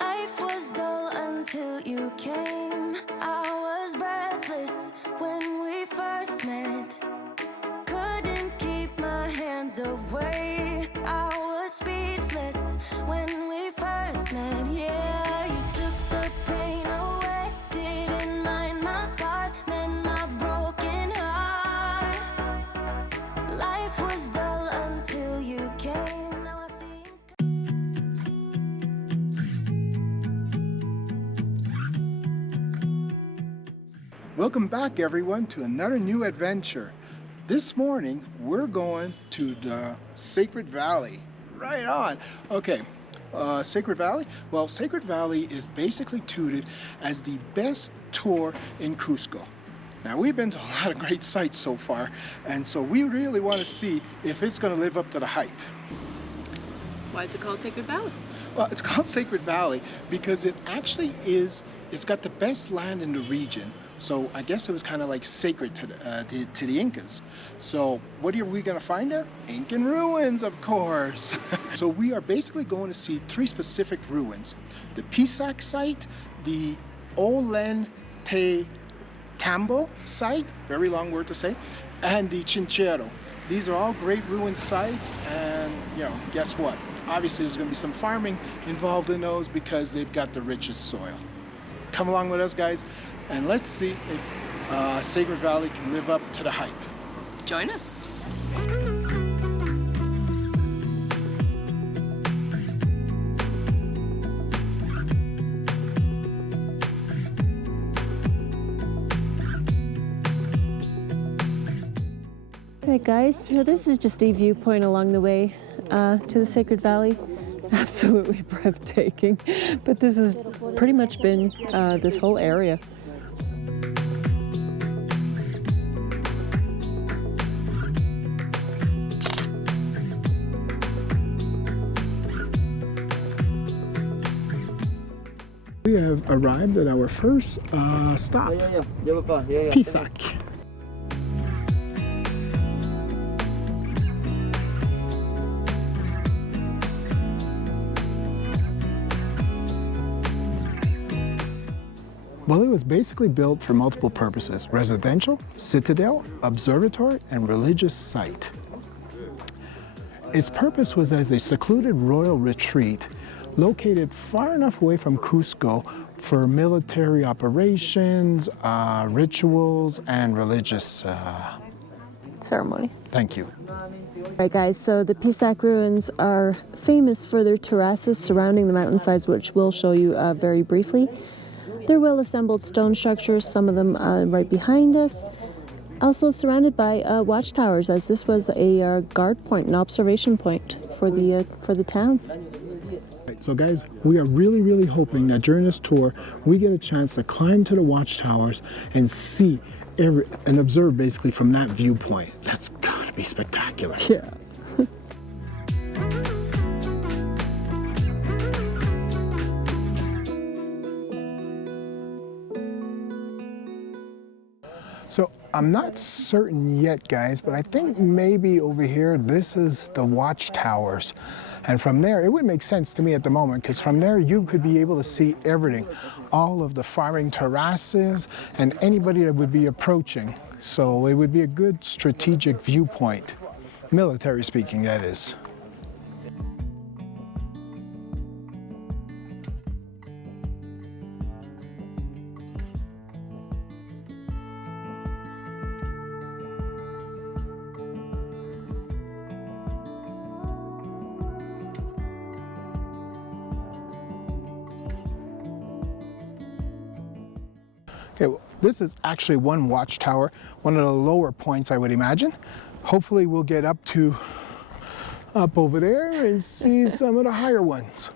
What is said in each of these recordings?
Life was dull until you came. I was breathless when we first met. Couldn't keep my hands away. I was speechless when we first met. Yeah, you took the pain away. Didn't mind my scars, mend my broken heart. Life was dull until you came. Now I see. Welcome back everyone to another new adventure. This morning we're going to the Sacred Valley. Right on. Okay, Sacred Valley? Well, Sacred Valley is basically touted as the best tour in Cusco. Now we've been to a lot of great sites so far, and so we really want to see if it's going to live up to the hype. Why is it called Sacred Valley? Well, it's called Sacred Valley because it actually is, it's got the best land in the region. So I guess it was kind of like sacred to the Incas. So what are we going to find there? Incan ruins, of course. So we are basically going to see three specific ruins. The Pisaq site, the Ollantaytambo site, very long word to say, and the Chinchero. These are all great ruin sites, and you know, guess what? Obviously there's going to be some farming involved in those because they've got the richest soil. Come along with us, guys, and let's see if Sacred Valley can live up to the hype. Join us. Alright guys, so this is just a viewpoint along the way to the Sacred Valley. Absolutely breathtaking, but this has pretty much been this whole area. We have arrived at our first stop, Pisaq. Well, it was basically built for multiple purposes: residential, citadel, observatory, and religious site. Its purpose was as a secluded royal retreat located far enough away from Cusco for military operations, rituals, and religious Ceremony. Thank you. Alright guys, so the Pisaq ruins are famous for their terraces surrounding the mountainsides, which we'll show you very briefly. They're well-assembled stone structures, some of them right behind us. Also surrounded by watchtowers, as this was a guard point, an observation point for the town. Right, so guys, we are really hoping that during this tour, we get a chance to climb to the watchtowers and see and observe basically from that viewpoint. That's gotta be spectacular. Yeah. So I'm not certain yet, guys, but I think maybe over here, this is the watchtowers. And from there, it would make sense to me at the moment, because from there you could be able to see everything, all of the farming terraces and anybody that would be approaching. So it would be a good strategic viewpoint, military speaking, that is. Okay, well, this is actually one watchtower, one of the lower points, I would imagine. Hopefully we'll get up over there and see some of the higher ones.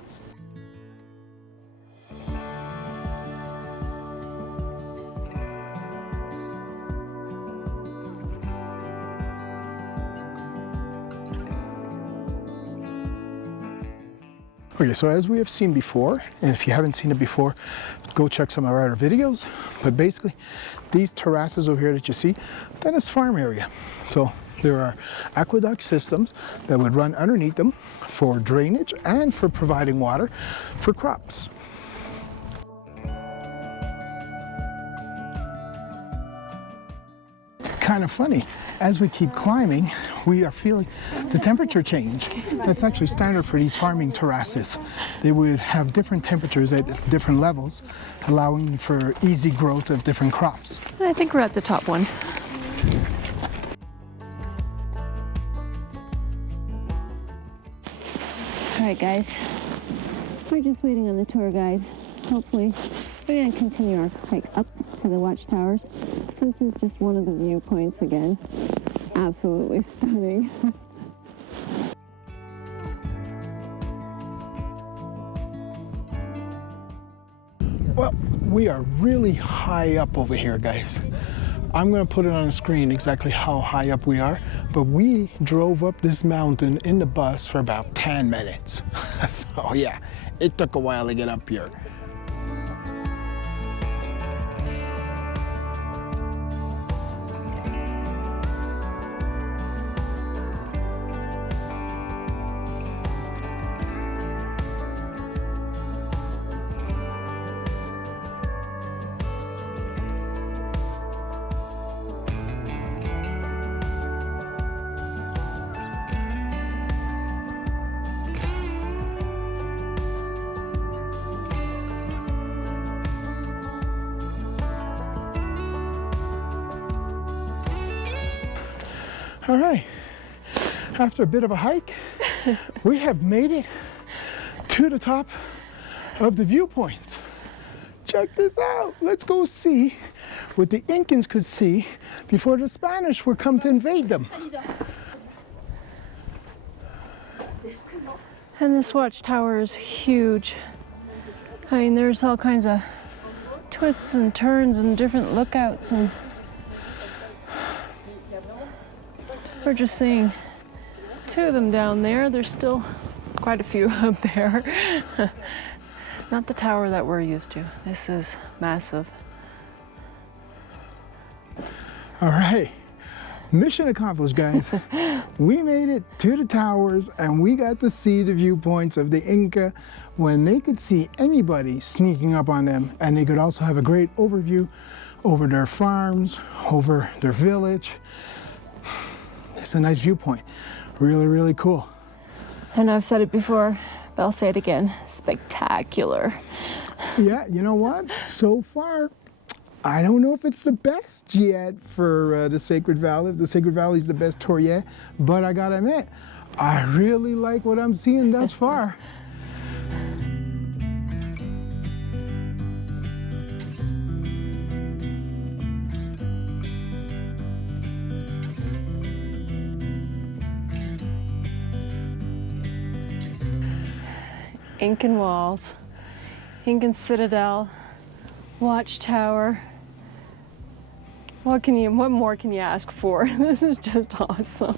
Okay, so as we have seen before, and if you haven't seen it before, go check some of our other videos. But basically, these terraces over here that you see, that is farm area. So there are aqueduct systems that would run underneath them for drainage and for providing water for crops. It's kind of funny. As we keep climbing, we are feeling the temperature change. That's actually standard for these farming terraces. They would have different temperatures at different levels, allowing for easy growth of different crops. I think we're at the top one. All right, guys. We're just waiting on the tour guide. Hopefully, we're going to continue our hike up to the watchtowers. Since it's just one of the viewpoints again. Absolutely stunning. Well, we are really high up over here, guys. I'm going to put it on the screen exactly how high up we are, but we drove up this mountain in the bus for about 10 minutes. So yeah, it took a while to get up here. All right, after a bit of a hike, we have made it to the top of the viewpoints. Check this out. Let's go see what the Incans could see before the Spanish were come to invade them. And this watchtower is huge. I mean, there's all kinds of twists and turns and different lookouts, and we're just seeing two of them down there. There's still quite a few up there. Not the tower that we're used to. This is massive. All right, mission accomplished, guys. We made it to the towers and we got to see the viewpoints of the Inca when they could see anybody sneaking up on them, and they could also have a great overview over their farms, over their village. It's a nice viewpoint. Really, really cool. And I've said it before, but I'll say it again. Spectacular. Yeah, you know what? So far, I don't know if it's the best yet for the Sacred Valley. The Sacred Valley is the best tour yet, but I gotta admit, I really like what I'm seeing thus far. Incan walls, Incan citadel, watchtower. What more can you ask for? This is just awesome.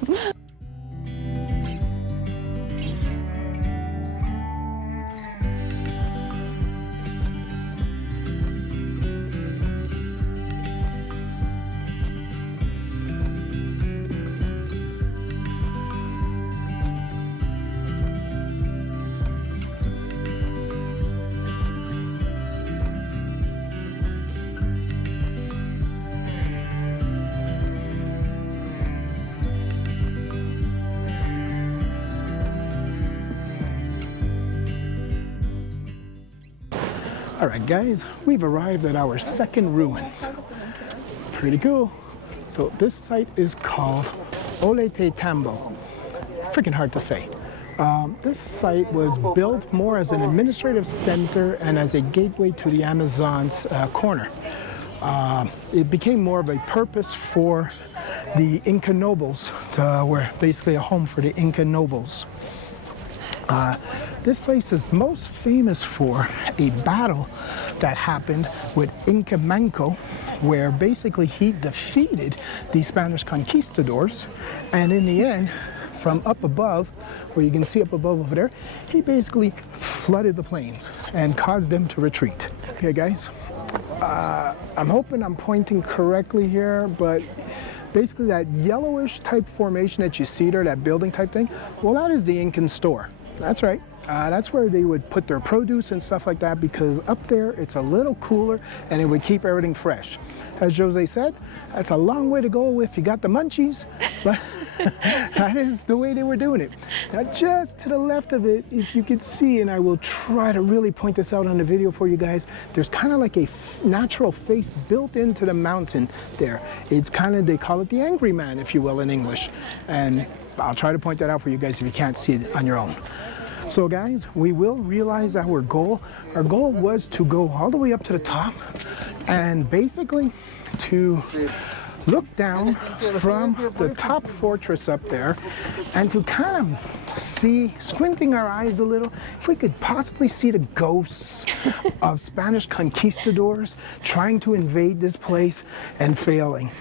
All right, guys, we've arrived at our second ruins. Pretty cool. So this site is called Ollantaytambo. Freaking hard to say. This site was built more as an administrative center and as a gateway to the Amazon's corner. It became more of a purpose for the Inca nobles, were basically a home for the Inca nobles. This place is most famous for a battle that happened with Inca Manco, where basically he defeated the Spanish conquistadors, and in the end, from up above, where you can see up above over there, he basically flooded the plains and caused them to retreat. Okay, guys, I'm hoping I'm pointing correctly here, but Basically that yellowish type formation that you see there, that building type thing, well, that is the Incan store. That's right. That's where they would put their produce and stuff like that, because up there it's a little cooler and it would keep everything fresh. As Jose said, that's a long way to go if you got the munchies, but that is the way they were doing it. Now just to the left of it, if you could see, and I will try to really point this out on the video for you guys, there's kind of like a natural face built into the mountain there. It's kind of, they call it the angry man, if you will, in English. And I'll try to point that out for you guys if you can't see it on your own. So guys, we will realize our goal. Our goal was to go all the way up to the top and basically to look down from the top fortress up there and to kind of see, squinting our eyes a little, if we could possibly see the ghosts of Spanish conquistadors trying to invade this place and failing.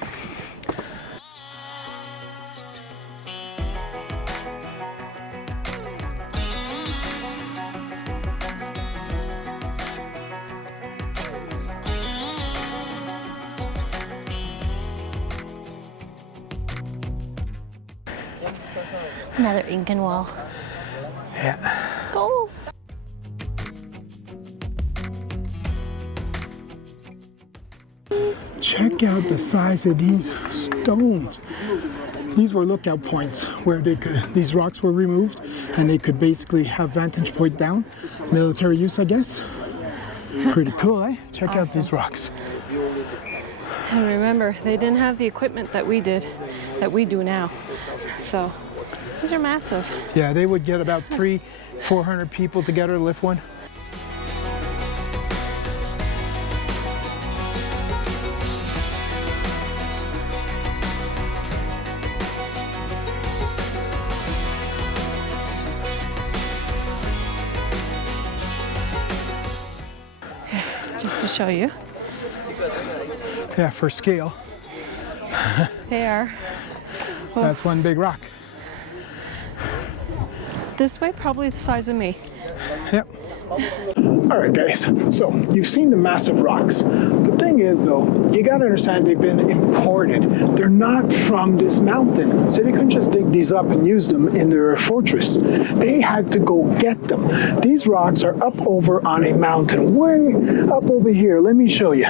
Another Incan wall. Yeah. Cool. Check out the size of these stones. These were lookout points where they could, these rocks were removed and they could basically have vantage point down. Military use, I guess. Pretty cool, eh? Check out these rocks. And remember, they didn't have the equipment that we do now. So these are massive. Yeah, they would get about 300-400 people together to lift one. Just to show you. Yeah, for scale. They are. Well, that's one big rock. This way, probably the size of me. Yep. All right, guys, so you've seen the massive rocks. The thing is, though, you gotta understand they've been imported. They're not from this mountain, so they couldn't just dig these up and use them in their fortress. They had to go get them. These rocks are up over on a mountain, way up over here. Let me show you.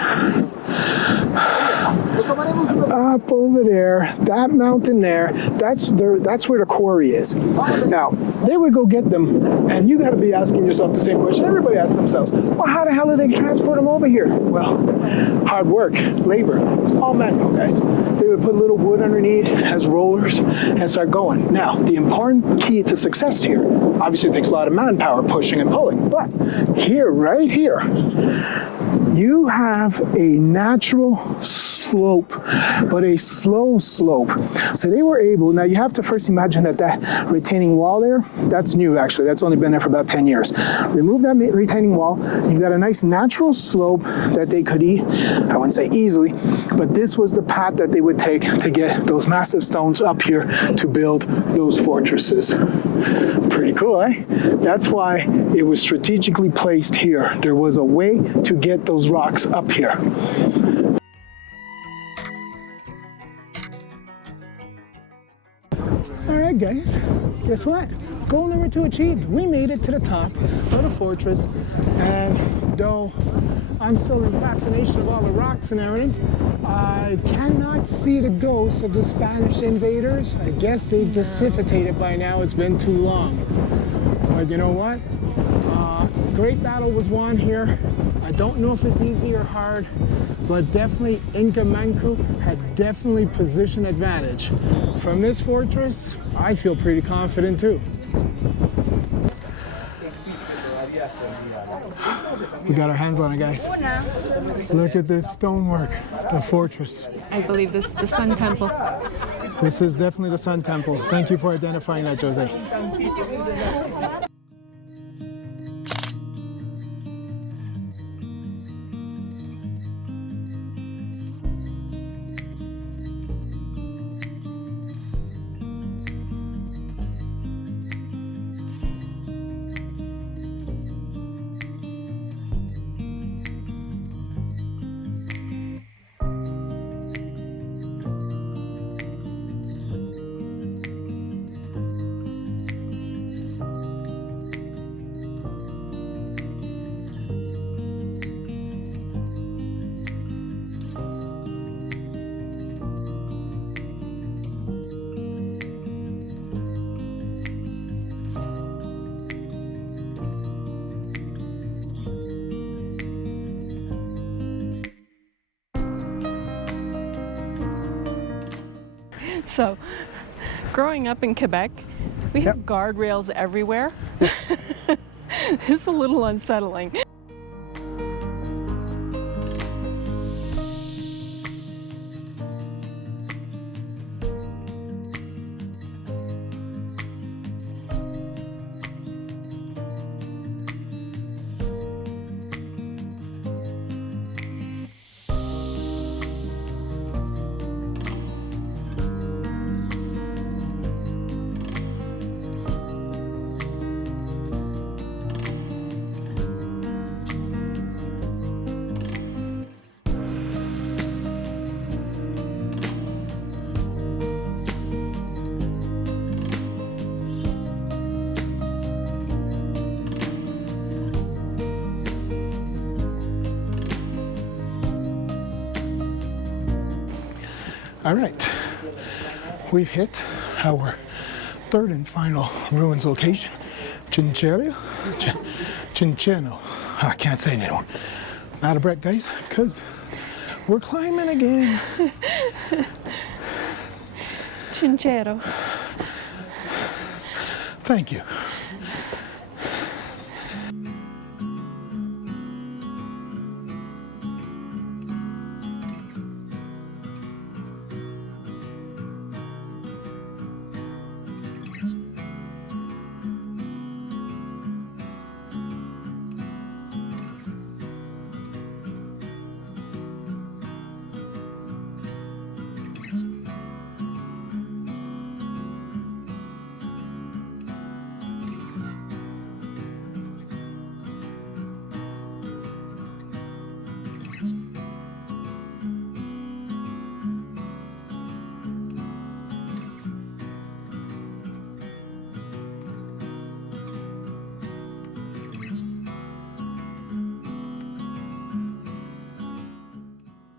Up over there, that mountain there, that's where the quarry is. Now, they would go get them, and you got to be asking yourself the same question everybody asks themselves. Well, how the hell did they transport them over here? Well, hard work, labor. It's all manual, guys. They would put little wood underneath as rollers and start going. Now, the important key to success here, obviously it takes a lot of manpower pushing and pulling, but here, right here, you have a natural slope, but a slow slope. So they were able, now you have to first imagine that retaining wall there, that's new actually, that's only been there for about 10 years. Remove that retaining wall, you've got a nice natural slope that they could I wouldn't say easily, but this was the path that they would take to get those massive stones up here to build those fortresses. Pretty cool, eh? That's why it was strategically placed here. There was a way to get those rocks up here. All right, guys, guess what? Goal number 2 achieved. We made it to the top of the fortress, and though I'm still in fascination of all the rocks and everything, I cannot see the ghosts of the Spanish invaders. I guess they've dissipated by now. It's been too long. But you know what? Great battle was won here. I don't know if it's easy or hard, but definitely Inca Manco had definitely position advantage. From this fortress, I feel pretty confident too. We got our hands on it, guys. Look at this stonework, the fortress. I believe this is the Sun Temple. This is definitely the Sun Temple. Thank you for identifying that, Jose. So, growing up in Quebec, we have Yep. guardrails everywhere. It's a little unsettling. All right, we've hit our third and final ruins location, Chinchero. Chinchero. I can't say it anymore. Out of breath, guys, because we're climbing again. Chinchero. Thank you.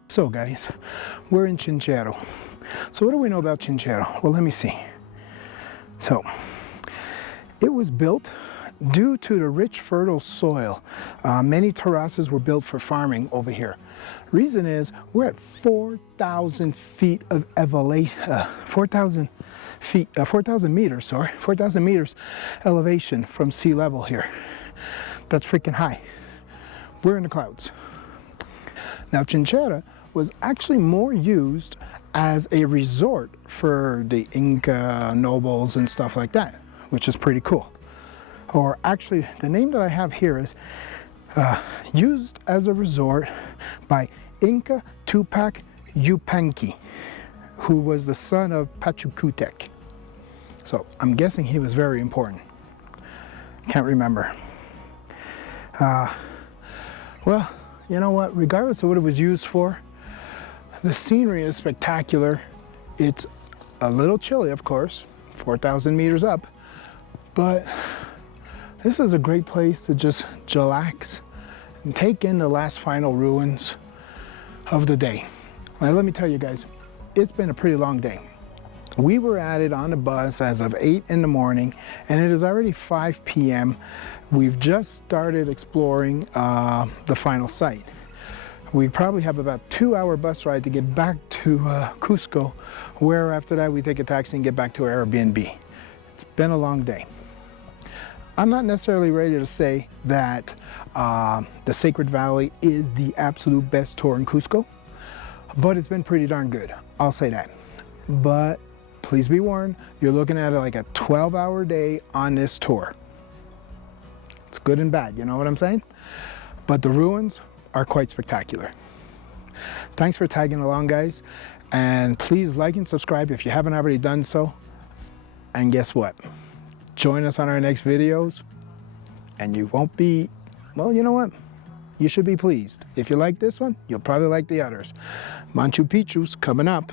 So guys, we're in Chinchero. So what do we know about Chinchero? Well, let me see. So, it was built due to the rich, fertile soil. Many terraces were built for farming over here. Reason is, we're at 4,000 feet of elevation, 4,000 meters elevation from sea level here. That's freaking high. We're in the clouds. Now, Chinchero was actually more used as a resort for the Inca nobles and stuff like that, which is pretty cool. Or actually, the name that I have here is used as a resort by Inca Tupac Yupanqui, who was the son of Pachacutec. So I'm guessing he was very important. Can't remember. Well, you know what? Regardless of what it was used for, the scenery is spectacular. It's a little chilly, of course, 4,000 meters up, but this is a great place to just chillax and take in the last final ruins of the day. Now, let me tell you guys, it's been a pretty long day. We were at it on the bus as of 8 in the morning, and it is already 5 p.m. We've just started exploring the final site. We probably have about a 2-hour bus ride to get back to Cusco, where after that we take a taxi and get back to our Airbnb. It's been a long day. I'm not necessarily ready to say that the Sacred Valley is the absolute best tour in Cusco, but it's been pretty darn good. I'll say that. But please be warned, you're looking at like a 12-hour day on this tour. It's good and bad, you know what I'm saying? But the ruins are quite spectacular. Thanks for tagging along, guys, and please like and subscribe if you haven't already done so. And guess what? Join us on our next videos, and you won't be, well, you know what? You should be pleased. If you like this one, you'll probably like the others. Machu Picchu's coming up.